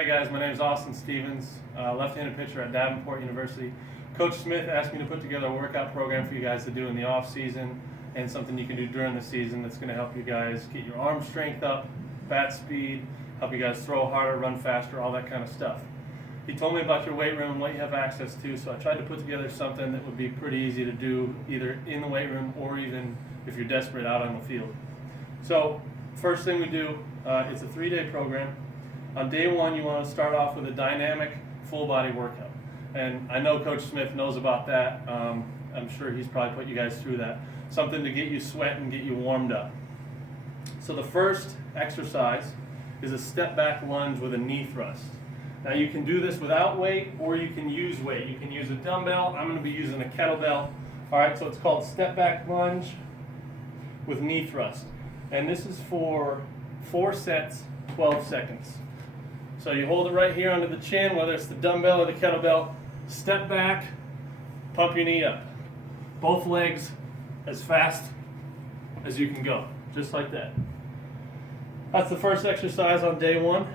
Hi guys, my name is Austin Stevens, left-handed pitcher at Davenport University. Coach Smith asked me to put together a workout program for you guys to do in the off-season and something you can do during the season that's going to help you guys get your arm strength up, bat speed, help you guys throw harder, run faster, all that kind of stuff. He told me about your weight room and what you have access to, so I tried to put together something that would be pretty easy to do either in the weight room or even if you're desperate out on the field. So first thing we do, it's a 3-day program. On day one, you want to start off with a dynamic full body workout. And I know Coach Smith knows about that. I'm sure he's probably put you guys through that. Something to get you sweating, get you warmed up. So the first exercise is a step back lunge with a knee thrust. Now you can do this without weight or you can use weight. You can use a dumbbell. I'm going to be using a kettlebell. All right, so it's called step back lunge with knee thrust. And this is for 4 sets, 12 seconds. So you hold it right here under the chin, whether it's the dumbbell or the kettlebell, step back, pump your knee up. Both legs as fast as you can go, just like that. That's the first exercise on day one.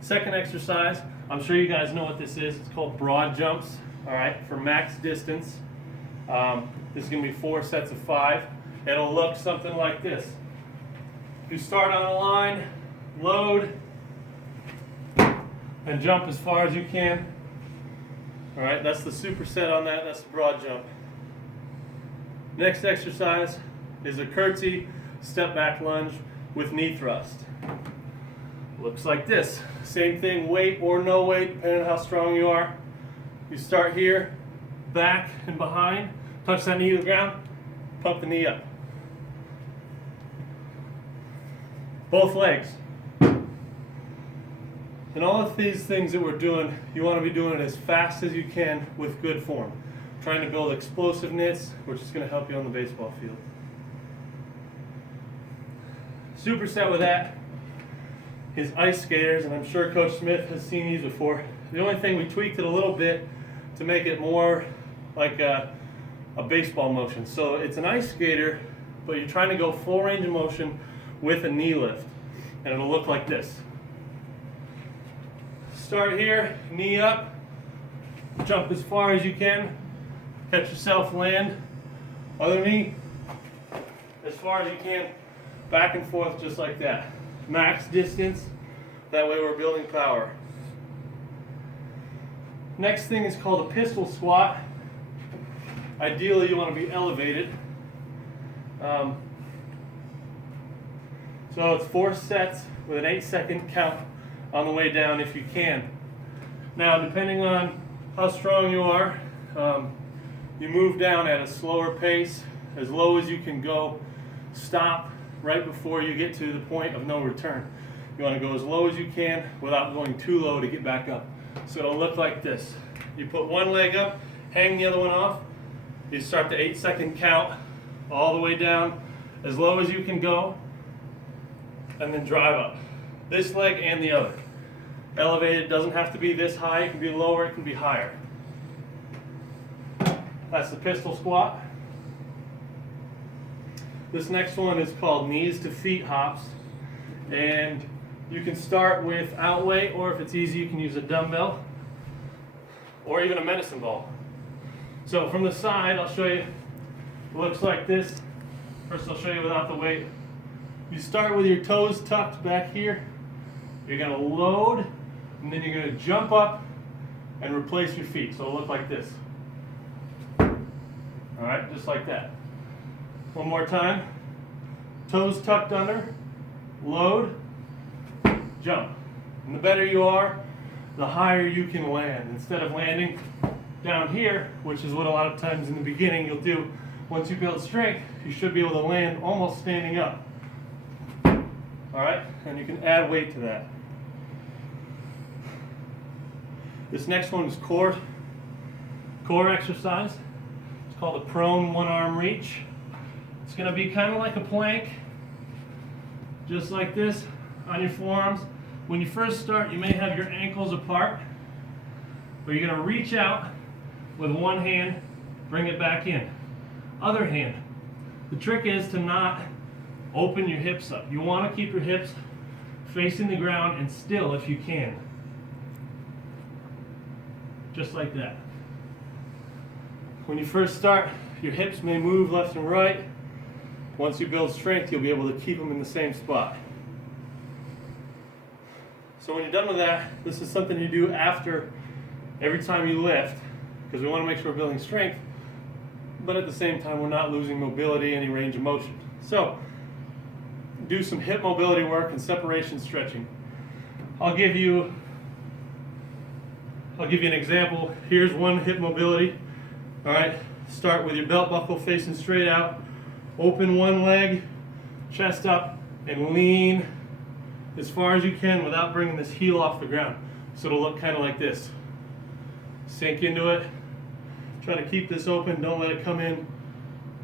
Second exercise, I'm sure you guys know what this is. It's called broad jumps, all right, for max distance. This is going to be 4 sets of 5. It'll look something like this. You start on a line, load, and jump as far as you can. All right, that's the superset on that. That's the broad jump. Next exercise is a curtsy step back lunge with knee thrust. Looks like this. Same thing, weight or no weight, depending on how strong you are. You start here, back and behind, touch that knee to the ground, pump the knee up. Both legs. And all of these things that we're doing, you want to be doing it as fast as you can with good form. Trying to build explosiveness, which is going to help you on the baseball field. Superset with that is ice skaters, and I'm sure Coach Smith has seen these before. The only thing, we tweaked it a little bit to make it more like a baseball motion. So it's an ice skater, but you're trying to go full range of motion with a knee lift. And it'll look like this. Start here, knee up, jump as far as you can, catch yourself, land, other knee, as far as you can, back and forth just like that. Max distance, that way we're building power. Next thing is called a pistol squat. Ideally you want to be elevated. So it's 4 sets with an 8-second count on the way down if you can. Now, depending on how strong you are, you move down at a slower pace, as low as you can go. Stop right before you get to the point of no return. You want to go as low as you can without going too low to get back up. So it'll look like this. You put one leg up, hang the other one off. You start the 8-second count all the way down as low as you can go, and then drive up. This leg and the other. Elevated doesn't have to be this high, it can be lower, it can be higher. That's the pistol squat. This next one is called knees to feet hops. And you can start without weight, or if it's easy, you can use a dumbbell or even a medicine ball. So from the side, I'll show you, it looks like this. First I'll show you without the weight. You start with your toes tucked back here. You're going to load, and then you're going to jump up and replace your feet. So it'll look like this. All right, just like that. One more time. Toes tucked under, load, jump. And the better you are, the higher you can land. Instead of landing down here, which is what a lot of times in the beginning you'll do, once you build strength, you should be able to land almost standing up. All right, and you can add weight to that. This next one is core exercise. It's called a prone one-arm reach. It's going to be kind of like a plank, just like this on your forearms. When you first start, you may have your ankles apart, but you're going to reach out with one hand, bring it back in. Other hand. The trick is to not open your hips up. You want to keep your hips facing the ground and still if you can. Just like that. When you first start, your hips may move left and right. Once you build strength, you'll be able to keep them in the same spot. So when you're done with that, this is something you do after every time you lift, because we want to make sure we're building strength, but at the same time we're not losing mobility, any range of motion. So do some hip mobility work and separation stretching. I'll give you an example. Here's one hip mobility. All right, start with your belt buckle facing straight out. Open one leg, chest up, and lean as far as you can without bringing this heel off the ground. So it'll look kind of like this. Sink into it. Try to keep this open, don't let it come in.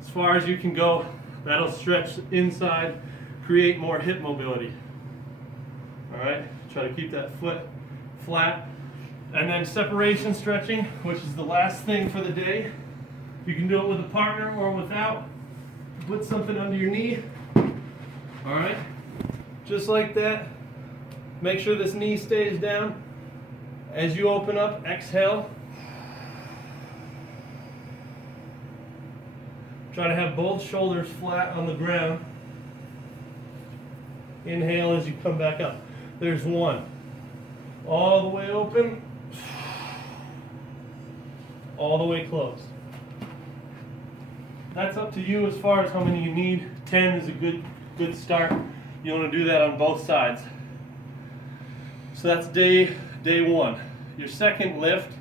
As far as you can go, that'll stretch inside, create more hip mobility. All right, try to keep that foot flat. And then separation stretching, which is the last thing for the day. You can do it with a partner or without. Put something under your knee. All right, just like that. Make sure this knee stays down. As you open up, exhale. Try to have both shoulders flat on the ground. Inhale as you come back up. There's one. All the way open. All the way closed. That's up to you as far as how many you need. 10 is a good start. You want to do that on both sides. So that's day one. Your second lift,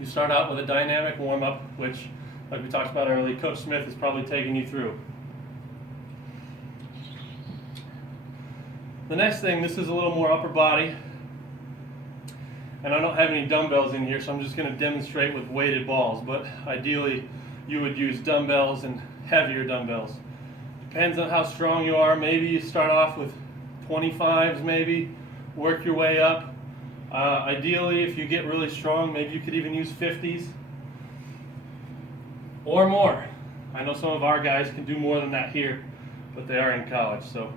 you start out with a dynamic warm-up, which, like we talked about earlier, Coach Smith is probably taking you through. The next thing, this is a little more upper body. And I don't have any dumbbells in here, so I'm just going to demonstrate with weighted balls. But ideally, you would use dumbbells and heavier dumbbells. Depends on how strong you are. Maybe you start off with 25s, maybe work your way up. Ideally, if you get really strong, maybe you could even use 50s or more. I know some of our guys can do more than that here, but they are in college. So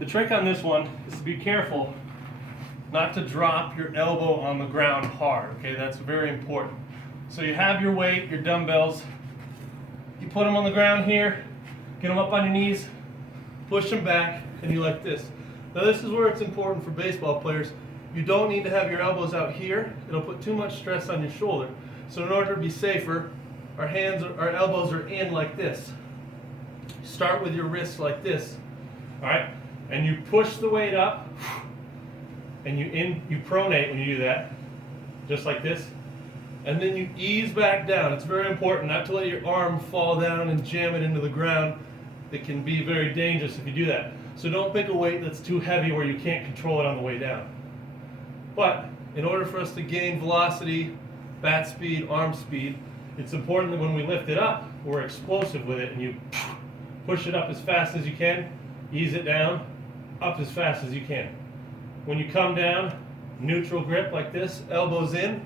the trick on this one is to be careful not to drop your elbow on the ground hard. Okay, that's very important. So you have your weight, your dumbbells, you put them on the ground here, get them up on your knees, push them back, and you like this. Now this is where it's important for baseball players. You don't need to have your elbows out here. It'll put too much stress on your shoulder. So in order to be safer, our elbows are in like this. Start with your wrists like this, all right? And you push the weight up, and you pronate when you do that, just like this. And then you ease back down. It's very important not to let your arm fall down and jam it into the ground. It can be very dangerous if you do that. So don't pick a weight that's too heavy where you can't control it on the way down. But in order for us to gain velocity, bat speed, arm speed, it's important that when we lift it up, we're explosive with it, and you push it up as fast as you can, ease it down, up as fast as you can. When you come down, neutral grip like this, elbows in.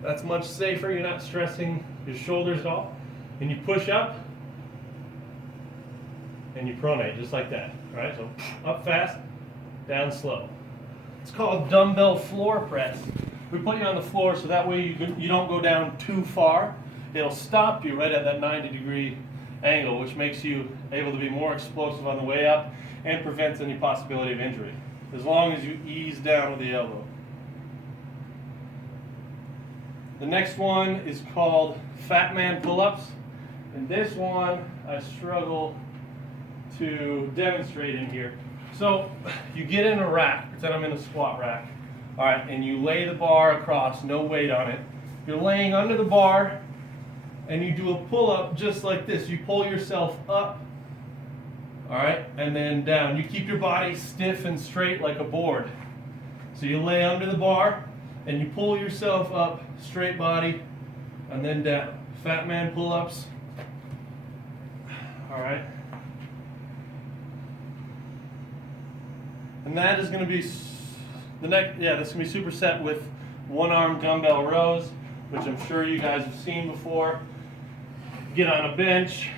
That's much safer. You're not stressing your shoulders at all. And you push up and you pronate just like that. All right, so up fast, down slow. It's called dumbbell floor press. We put you on the floor so that way you don't go down too far. It'll stop you right at that 90-degree angle, which makes you able to be more explosive on the way up and prevents any possibility of injury, as long as you ease down with the elbow. The next one is called Fat Man Pull-Ups, and this one I struggle to demonstrate in here. So you get in a rack, pretend I'm in a squat rack, all right, and you lay the bar across, no weight on it. You're laying under the bar, and you do a pull-up just like this. You pull yourself up, all right, and then down. You keep your body stiff and straight like a board. So you lay under the bar, and you pull yourself up, straight body, and then down. Fat man pull-ups. All right. And that is going to be this is going to be superset with one-arm dumbbell rows, which I'm sure you guys have seen before. Get on a bench.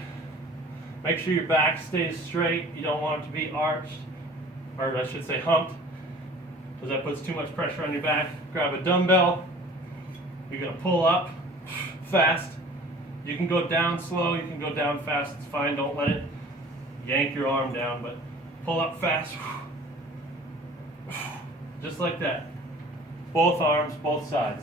Make sure your back stays straight. You don't want it to be arched. or I should say humped, because that puts too much pressure on your back. Grab a dumbbell. You're gonna pull up fast. You can go down slow, you can go down fast, it's fine. Don't let it yank your arm down, but pull up fast. Just like that. Both arms, both sides.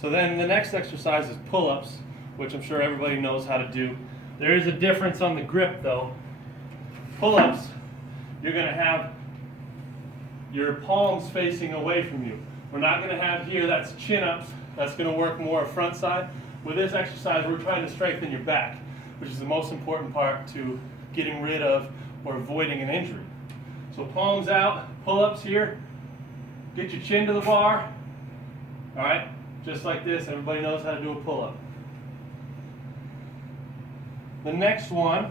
So then the next exercise is pull-ups, which I'm sure everybody knows how to do. There is a difference on the grip though. Pull-ups, you're going to have your palms facing away from you. We're not going to have here, that's chin-ups. That's going to work more front side. With this exercise, we're trying to strengthen your back, which is the most important part to getting rid of or avoiding an injury. So palms out, pull-ups here. Get your chin to the bar. All right, just like this. Everybody knows how to do a pull-up. The next one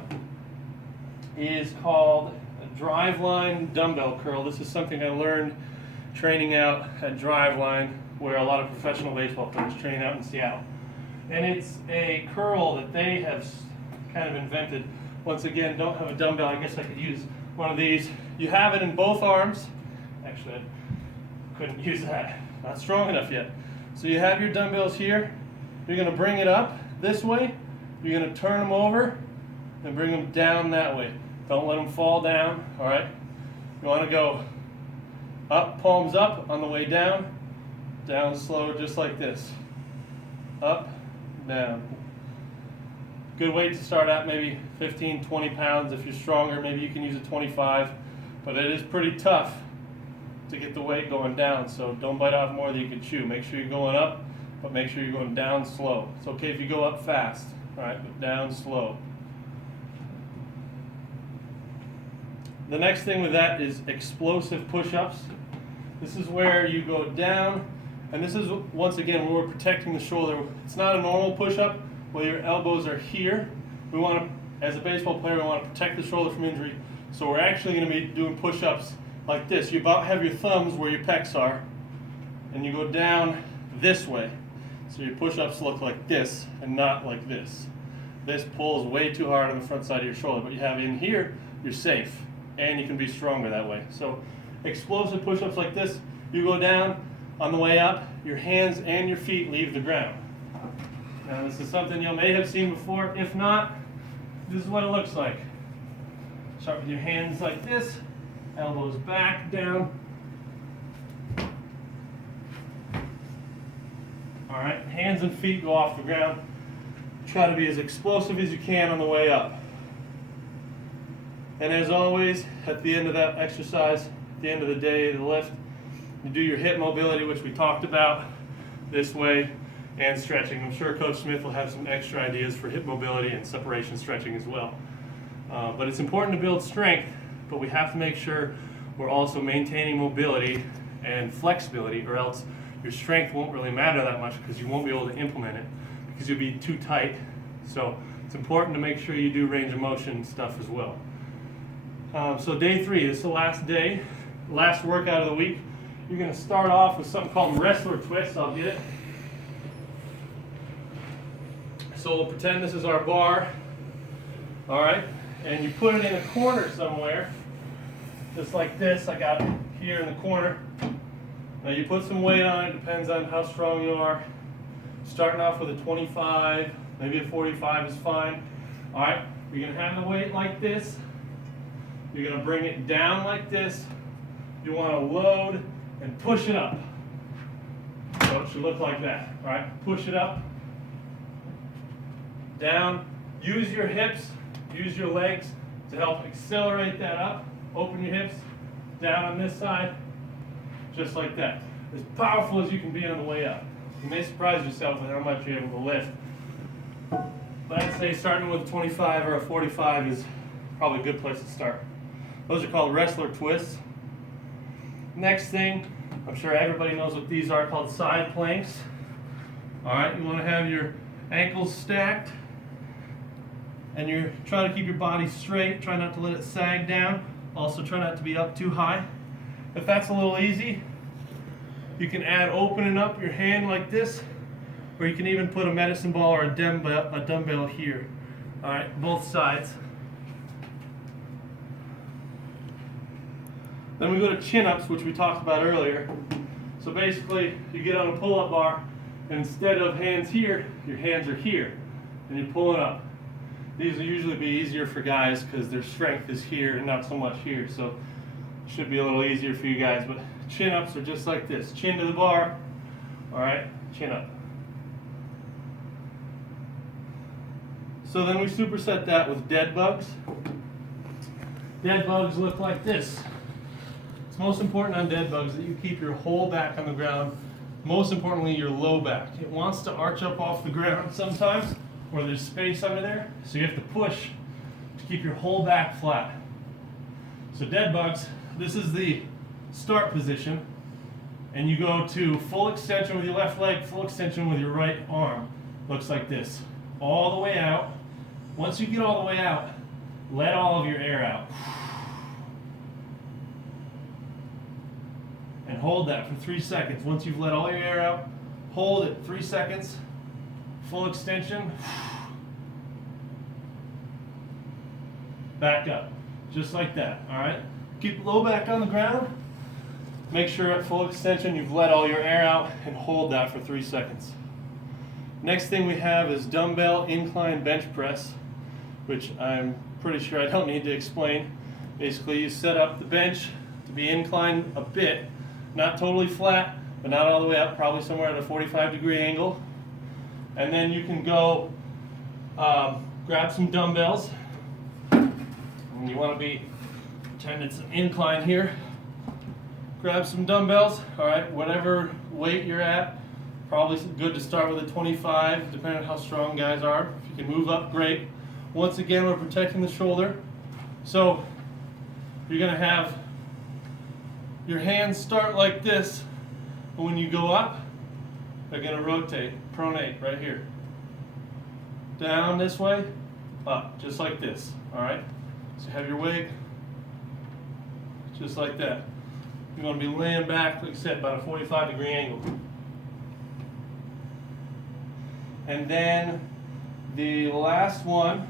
is called a driveline dumbbell curl. This is something I learned training out at Driveline, where a lot of professional baseball players train out in Seattle. And it's a curl that they have kind of invented. Once again, don't have a dumbbell. I guess I could use one of these. You have it in both arms. Actually, I couldn't use that. Not strong enough yet. So you have your dumbbells here. You're going to bring it up this way. You're going to turn them over and bring them down that way. Don't let them fall down, all right? You want to go up, palms up on the way down, down slow, just like this. Up, down. Good weight to start at, maybe 15, 20 pounds. If you're stronger, maybe you can use a 25, but it is pretty tough to get the weight going down, so don't bite off more than you can chew. Make sure you're going up, but make sure you're going down slow. It's okay if you go up fast, all right, but down slow. The next thing with that is explosive push-ups. This is where you go down, and this is, once again, where we're protecting the shoulder. It's not a normal push-up where your elbows are here. We want to, as a baseball player, we want to protect the shoulder from injury. So we're actually going to be doing push-ups like this. You about have your thumbs where your pecs are, and you go down this way. So your push-ups look like this and not like this. This pulls way too hard on the front side of your shoulder, but you have in here, you're safe, and you can be stronger that way. So explosive push-ups like this, you go down, on the way up, your hands and your feet leave the ground. Now this is something you may have seen before. If not, this is what it looks like. Start with your hands like this, elbows back, down. All right, hands and feet go off the ground. Try to be as explosive as you can on the way up. And as always, at the end of that exercise, at the end of the day, the lift, you do your hip mobility, which we talked about this way, and stretching. I'm sure Coach Smith will have some extra ideas for hip mobility and separation stretching as well. But it's important to build strength, but we have to make sure we're also maintaining mobility and flexibility, or else your strength won't really matter that much because you won't be able to implement it because you'll be too tight. So it's important to make sure you do range of motion stuff as well. So day 3, this is the last day, last workout of the week. You're going to start off with something called wrestler twists. I'll get it. So we'll pretend this is our bar. All right. And you put it in a corner somewhere, just like this. I got it here in the corner. Now you put some weight on it, depends on how strong you are. Starting off with a 25, maybe a 45 is fine. All right. You're going to have the weight like this. You're going to bring it down like this. You want to load and push it up. So it should look like that. All right, push it up, down. Use your hips, use your legs to help accelerate that up. Open your hips, down on this side, just like that. As powerful as you can be on the way up. You may surprise yourself with how much you're able to lift. But I'd say starting with a 25 or a 45 is probably a good place to start. Those are called wrestler twists. Next thing, I'm sure everybody knows what these are, called side planks. All right, you want to have your ankles stacked, and you're trying to keep your body straight. Try not to let it sag down. Also, try not to be up too high. If that's a little easy, you can add opening up your hand like this or you can even put a medicine ball or a dumbbell here. All right, both sides. Then we go to chin-ups, which we talked about earlier. So basically, you get on a pull-up bar, and instead of hands here, your hands are here, and you're pulling up. These will usually be easier for guys because their strength is here and not so much here. So it should be a little easier for you guys. But chin-ups are just like this. Chin to the bar. All right, chin up. So then we superset that with dead bugs. Dead bugs look like this. It's most important on dead bugs that you keep your whole back on the ground. Most importantly, your low back. It wants to arch up off the ground sometimes, or there's space under there. So you have to push to keep your whole back flat. So dead bugs, this is the start position. And you go to full extension with your left leg, full extension with your right arm. Looks like this. All the way out. Once you get all the way out, let all of your air out. And hold that for 3 seconds. Once you've let all your air out, hold it 3 seconds. Full extension. Back up. Just like that, all right? Keep low back on the ground. Make sure at full extension you've let all your air out and hold that for 3 seconds. Next thing we have is dumbbell incline bench press, which I'm pretty sure I don't need to explain. Basically, you set up the bench to be inclined a bit, not totally flat, but not all the way up, probably somewhere at a 45-degree angle. And then you can go grab some dumbbells. And you want to be pretend it's an incline here. Grab some dumbbells, all right, whatever weight you're at. Probably good to start with a 25, depending on how strong guys are. If you can move up, great. Once again, we're protecting the shoulder. So you're gonna have your hands start like this, and when you go up, they're gonna rotate, pronate right here. Down this way, up, just like this, all right? So you have your weight, just like that. You're going to be laying back, like I said, about a 45-degree angle. And then the last one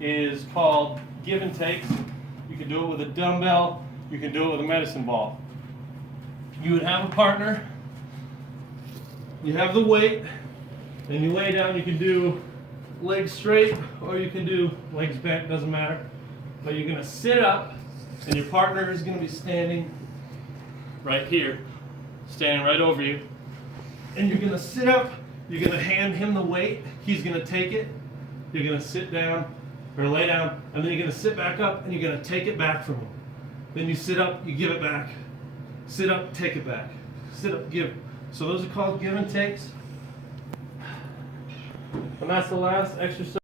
is called give and takes. You can do it with a dumbbell, you can do it with a medicine ball. You would have a partner, you have the weight, and you lay down. You can do legs straight or you can do legs bent, doesn't matter. But you're going to sit up, and your partner is going to be standing right here, standing right over you. And you're going to sit up, you're going to hand him the weight, he's going to take it, you're going to sit down, or lay down, and then you're going to sit back up, and you're going to take it back from him. Then you sit up, you give it back. Sit up, take it back. Sit up, give. So those are called give and takes. And that's the last exercise.